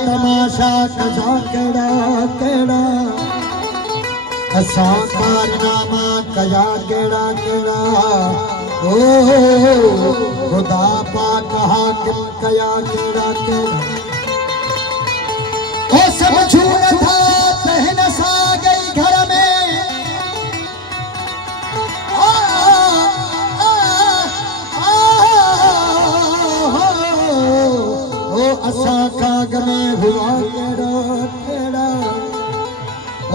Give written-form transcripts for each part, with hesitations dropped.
तमाशा कजा केड़ा केड़ा असां कारनामा कया केड़ा केड़ा ओ खुदा पाक हाकिम कया केड़ा केड़ा ओ सब झूठ था तहन सा गई घर में असा काग में हुआ केड़ा केड़ा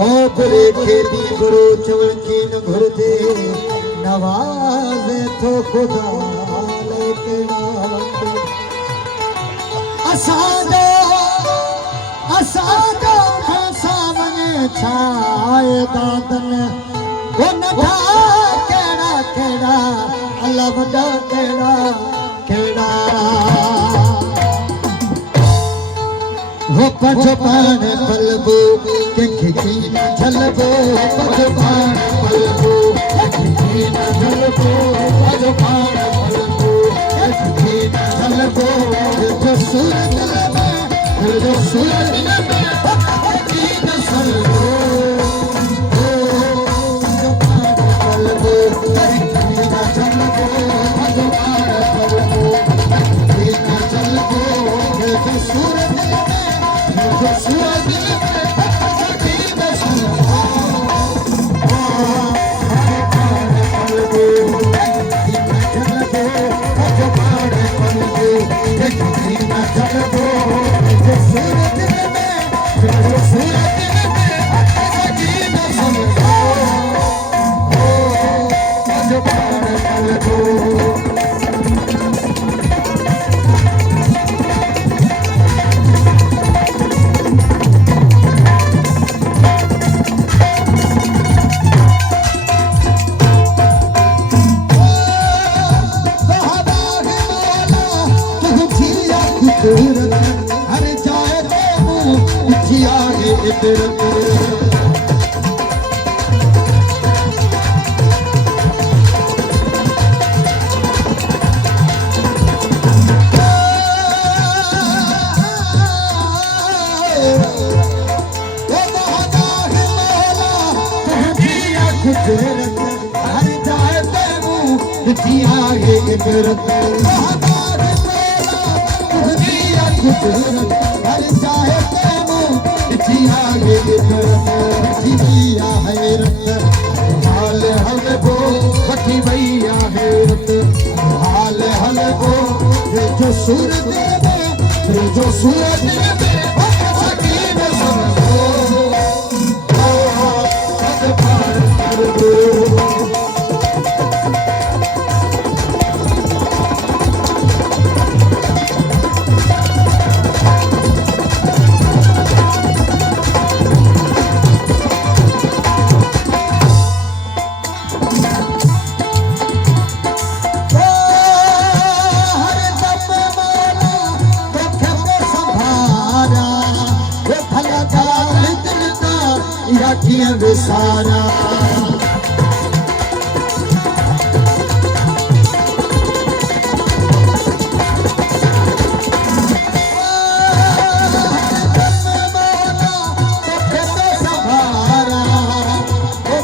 ओ बुरे खेती गुरु चवकी न घुरदे नवाज़े तो खुदा ले केड़ा असांजो सामने छाए दादन वो नथा केड़ा केड़ा अल्लाह वॾा केड़ा केड़ा वो पजो पान पलबो के खिचीना झलबो पजो पान पलबो के खिचीना झलबो पजो पान पलबो के खिचीना झलबो जो सूरज में जो सूरज में खिचीना झलबो पजो पान पलबो के खिचीना झलबो पजो पान पलबो के खिचीना झलबो जो सूरज हर जाए जिया इधर हर जाए जिया इधर हर चाहे जिया जिया हैरत हाल हलबो वठी भैया हैरत हाल हलबो जो सूरत जो सूरत सकीन समझो सद पार कर दो सारा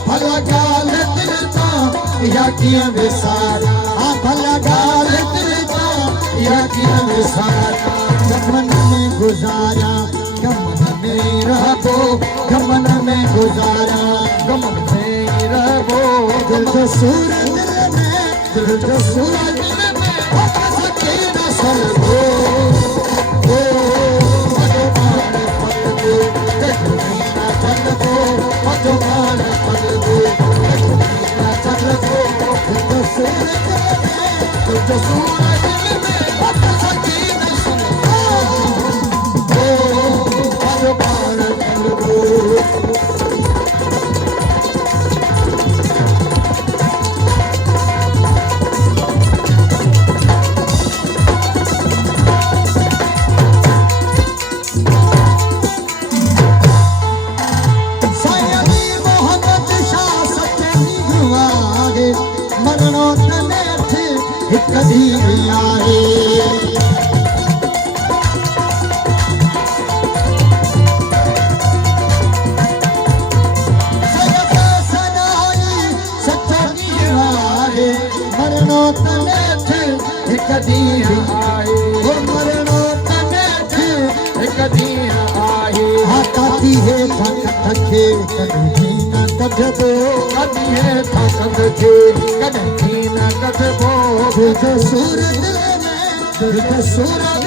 भला गाल दिलता या किया सारा भला गाल दिलता या किया सारा गमन में गुजारा गमन में रहो गमन में गुजारा गमन में रहो दिल जो सूरज में दिल जो सूरज में सकीन सलबो ओ मजो मान पलबो देखना चलबो मजो मान पलबो देखना चलबो दिल जो सूरज में दिल जो सूरज में सकीन सलबो ओ मजो मान पलबो कभी आए ॾींहुं आहे ओ मरणो तने थे हिकु ॾींहुं आहे हाथा थी हे कथ खे कॾहिं न कढबो कॾहिं हेठां कंदजे कॾहिं न कढबो जो सूरत में जो सूरत